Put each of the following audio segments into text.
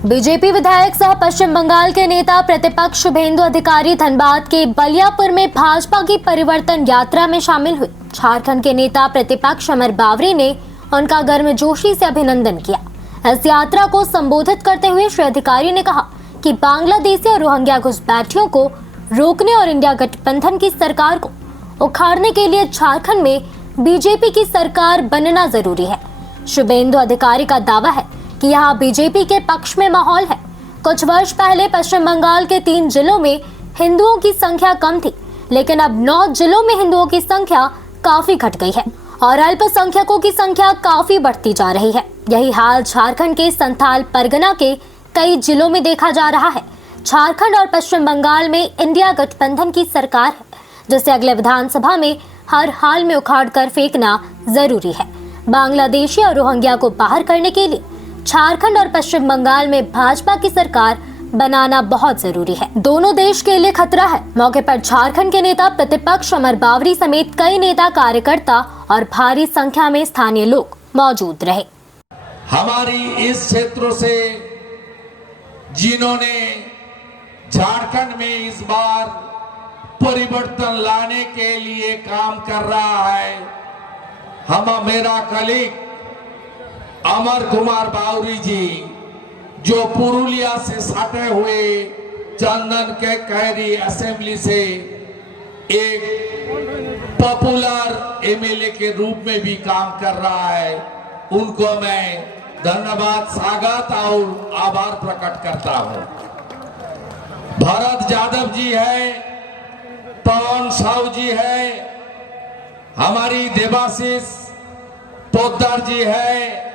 BJP विधायक सह पश्चिम बंगाल के नेता प्रतिपक्ष शुभेंदु अधिकारी धनबाद के बलियापुर में भाजपा की परिवर्तन यात्रा में शामिल हुए। झारखंड के नेता प्रतिपक्ष अमर बावरी ने उनका गर्मजोशी से अभिनंदन किया। इस यात्रा को संबोधित करते हुए श्री अधिकारी ने कहा कि बांग्लादेशी और रोहिंग्या घुसपैठियों को रोकने और इंडिया गठबंधन की सरकार को उखाड़ने के लिए झारखंड में बीजेपी की सरकार बनना जरूरी है। शुभेंदु अधिकारी का दावा है कि यहाँ बीजेपी के पक्ष में माहौल है। कुछ वर्ष पहले पश्चिम बंगाल के 3 जिलों में हिंदुओं की संख्या कम थी, लेकिन अब 9 जिलों में हिंदुओं की संख्या काफी घट गई है और अल्पसंख्यकों की संख्या काफी बढ़ती जा रही है। यही हाल झारखंड के संथाल परगना के कई जिलों में देखा जा रहा है। झारखंड और पश्चिम बंगाल में इंडिया गठबंधन की सरकार है, जिसे अगले विधानसभा में हर हाल में उखाड़ कर फेंकना जरूरी है। बांग्लादेशी और रोहिंग्या को बाहर करने के लिए झारखंड और पश्चिम बंगाल में भाजपा की सरकार बनाना बहुत जरूरी है। दोनों देश के लिए खतरा है। मौके पर झारखंड के नेता प्रतिपक्ष अमर बावरी समेत कई नेता कार्यकर्ता और भारी संख्या में स्थानीय लोग मौजूद रहे। हमारी इस क्षेत्रों से जिन्होंने झारखंड में इस बार परिवर्तन लाने के लिए काम कर रहा है, मेरा कलीग अमर कुमार बावरी जी, जो पुरुलिया से सटे हुए चंदन के कैरी असेंबली से एक पॉपुलर एमएलए के रूप में भी काम कर रहा है, उनको मैं धन्यवाद, स्वागत और आभार प्रकट करता हूं। भरत यादव जी है, पवन साहू जी है, हमारी देवाशीष पोद्दार जी है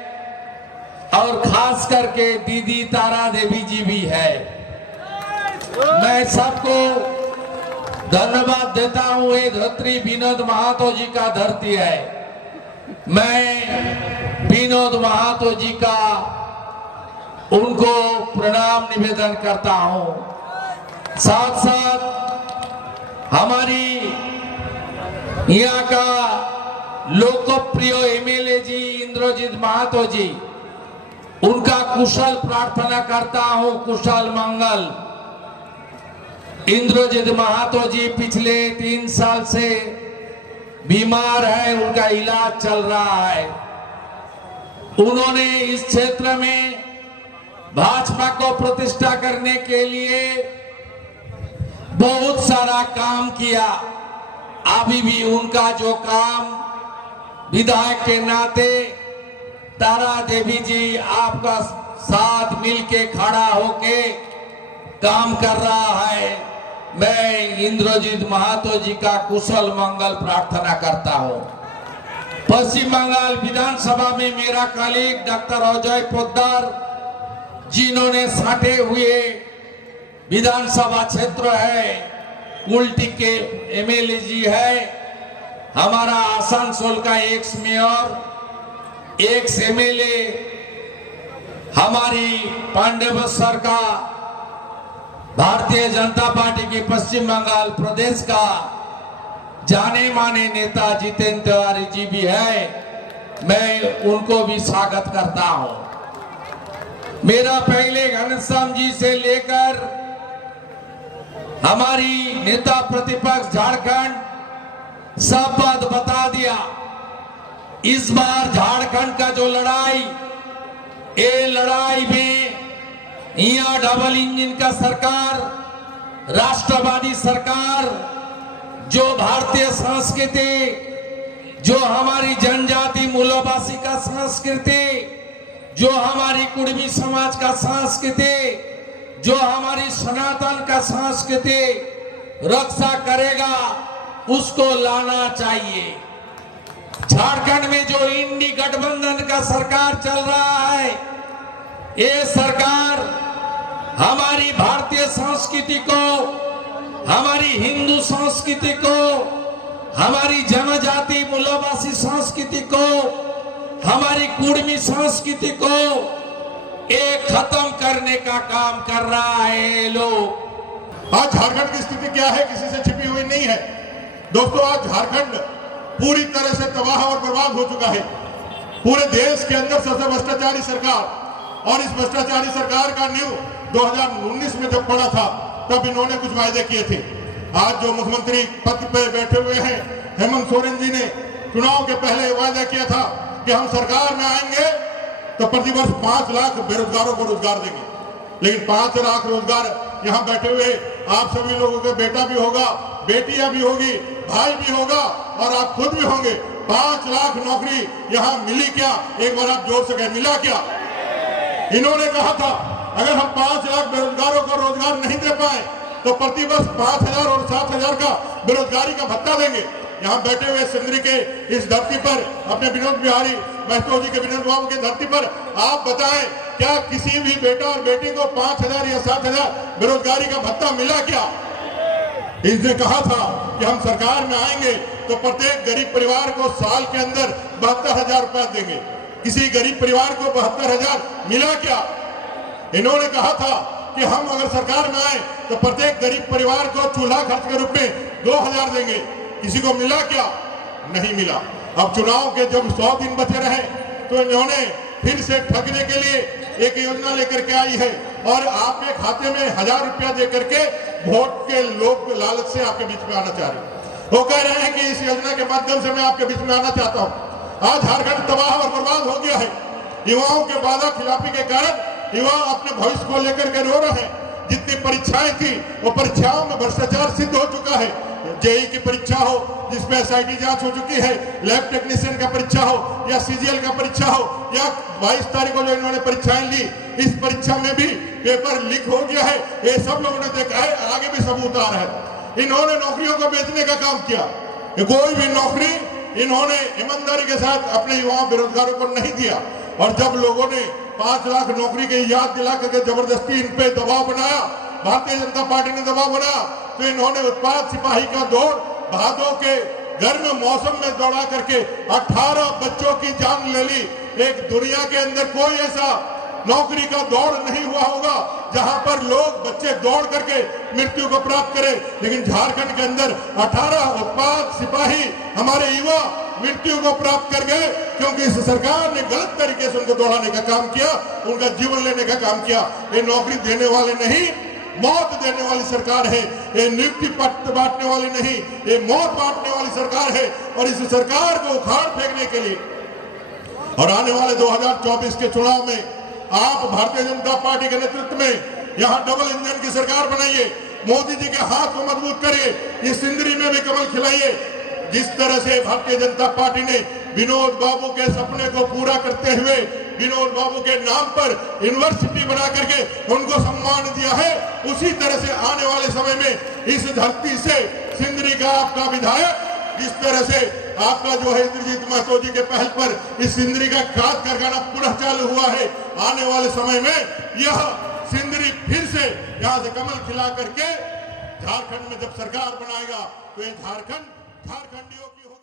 और खास करके दीदी तारा देवी जी भी है। मैं सबको धन्यवाद देता हूं। ये धरती विनोद महातो जी का धरती है। मैं विनोद महातो जी का उनको प्रणाम निवेदन करता हूं। साथ साथ हमारी यहाँ का लोकप्रिय एमएलए जी इंद्रजीत महातो जी, उनका कुशल प्रार्थना करता हूं, कुशल मंगल। इंद्रजीत महातो जी पिछले 3 साल से बीमार है, उनका इलाज चल रहा है। उन्होंने इस क्षेत्र में भाजपा को प्रतिष्ठा करने के लिए बहुत सारा काम किया। अभी भी उनका जो काम विधायक के नाते तारा देवी जी आपका साथ मिलके खड़ा होके काम कर रहा है। मैं इंद्रजीत महातो जी का कुशल मंगल प्रार्थना करता हूं। पश्चिम बंगाल विधानसभा में मेरा कलीग डॉक्टर अजय पोद्दार, जिन्होंने सटे हुए विधानसभा क्षेत्र है, कुल्टी के एमएलए जी है, हमारा आसनसोल का एक्स मेयर, एक्स एमएलए, हमारी पांडेवसर का भारतीय जनता पार्टी की पश्चिम बंगाल प्रदेश का जाने माने नेता जितेंद्र तिवारी जी भी है। मैं उनको भी स्वागत करता हूं। मेरा पहले घनश्याम जी से लेकर हमारी नेता प्रतिपक्ष झारखंड सब बात बता दिया। इस बार झारखंड का जो लड़ाई, ये लड़ाई में यहाँ डबल इंजन का सरकार, राष्ट्रवादी सरकार, जो भारतीय संस्कृति, जो हमारी जनजाति मूलवासी का संस्कृति, जो हमारी कुड़मी समाज का संस्कृति, जो हमारी सनातन का संस्कृति रक्षा करेगा, उसको लाना चाहिए। झारखंड में जो इंडी गठबंधन का सरकार चल रहा है, ये सरकार हमारी भारतीय संस्कृति को, हमारी हिंदू संस्कृति को, हमारी जनजाति मूलवासी संस्कृति को, हमारी कुड़मी संस्कृति को एक खत्म करने का काम कर रहा है लोग। आज झारखंड की स्थिति क्या है, किसी से छिपी हुई नहीं है दोस्तों। आज झारखंड पूरी तरह से तबाह और बर्बाद हो चुका है। पूरे देश के अंदर सबसे भ्रष्टाचारी सरकार, और इस भ्रष्टाचारी सरकार का नींव 2019 में जब पड़ा था तब इन्होंने कुछ वायदे किए थे। आज जो मुख्यमंत्री पद पे बैठे हुए हैं हेमंत सोरेन जी ने चुनाव के पहले वायदा किया था कि हम सरकार में आएंगे तो प्रतिवर्ष 5 लाख बेरोजगारों को रोजगार देंगे। लेकिन 5 लाख रोजगार यहाँ बैठे हुए आप सभी लोगों के बेटा भी होगा, बेटियां भी होगी, भाई भी होगा और आप खुद भी होंगे। 5 लाख नौकरी यहाँ मिली क्या? एक बार आप जोर से कहें, मिला क्या? इन्होंने कहा था अगर हम 5 लाख बेरोजगारों को रोजगार नहीं दे पाए तो प्रतिवर्ष 5,000 और 7,000 का बेरोजगारी का भत्ता देंगे। यहाँ बैठे हुए सिंदरी के इस धरती पर अपने विनोद बिहारी महतो जी के विनोद बाबू की धरती पर आप बताएं, क्या किसी भी बेटा और बेटी को 5,000 या 7,000 बेरोजगारी का भत्ता मिला क्या? इसने कहा था कि हम सरकार में आएंगे तो प्रत्येक गरीब परिवार को साल के अंदर 72,000 रुपया देंगे। किसी गरीब परिवार को 72,000 मिला क्या? इन्होंने कहा था कि हम अगर सरकार में आए तो प्रत्येक गरीब परिवार को चूल्हा खर्च के रूप में 2,000 देंगे। किसी को मिला क्या? नहीं मिला। अब चुनाव के जब 100 दिन बचे रहे तो इन्होंने फिर से ठगने के लिए एक योजना लेकर के आई है और आपके खाते में 1,000 रुपया दे करके वोट के लोग लालच से आपके बीच में आना चाह रहे हैं। वो कह रहे हैं कि इस योजना के माध्यम से मैं आपके बीच में आना चाहता हूँ। आज झारखंड तबाह और बर्बाद हो गया है। युवाओं के वादा खिलाफी के कारण युवा अपने भविष्य को लेकर के रो रहे हैं। जितनी परीक्षाएं थी वो परीक्षाओं में भ्रष्टाचार सिद्ध हो चुका है। जेई की परीक्षा हो जिसमें एसआईटी जांच हो चुकी है, लैब टेक्नीशियन का परीक्षा हो या सीजीएल का परीक्षा हो या 22 तारीख को जो इन्होंने परीक्षाएं ली, इस परीक्षा में भी पेपर लीक हो गया है। ये सब लोगों ने देखा है, आगे भी सबूत आ रहा है। इन्होंने नौकरियों को बेचने का काम किया। कोई भी नौकरी इन्होंने ईमानदारी के साथ अपने युवाओं बेरोजगारों को नहीं दिया। और जब लोगों ने 5 लाख नौकरी की याद दिला करके जबरदस्ती इन पे दबाव बनाया, भारतीय जनता पार्टी ने दबाव बनाया, तो इन्होंने उत्पाद सिपाही का दौड़ भादों के गर्म मौसम में दौड़ा करके 18 बच्चों की जान ले ली। एक दुनिया के अंदर कोई ऐसा नौकरी का दौड़ नहीं हुआ होगा जहां पर लोग बच्चे दौड़ करके मृत्यु को प्राप्त करें, लेकिन झारखंड के अंदर 18 उत्पाद सिपाही हमारे युवा मृत्यु को प्राप्त कर गए, क्योंकि इस सरकार ने गलत तरीके से उनको दौड़ाने का काम किया, उनका जीवन लेने का काम किया। ये नौकरी देने वाले नहीं, मौत देने वाली सरकार है। ये नियुक्ति पत्र बांटने वाली नहीं, ये मौत बांटने वाली सरकार है। और इस सरकार को उखाड़ फेंकने के लिए और आने वाले 2024 के चुनाव में आप भारतीय जनता पार्टी के नेतृत्व में यहाँ डबल इंजन की सरकार बनाइए। मोदी जी के हाथ को मजबूत करिए, इस सिंदरी में भी कमल खिलाइए। जिस तरह से भारतीय जनता पार्टी ने विनोद बाबू के सपने को पूरा करते हुए विनोद बाबू के नाम पर यूनिवर्सिटी बना करके उनको सम्मान दिया है, उसी तरह से आने वाले समय में इस धरती से सिंदरी का आपका विधायक, जिस तरह से आपका जो है इंद्रजीत महतो जी के पहल पर इस सिंदरी का खाद कारखाना पुनः चालू हुआ है, आने वाले समय में यह सिंदरी फिर से यहाँ से कमल खिला करके झारखंड में जब सरकार बनाएगा तो ये झारखंड झारखंडियों की होगी।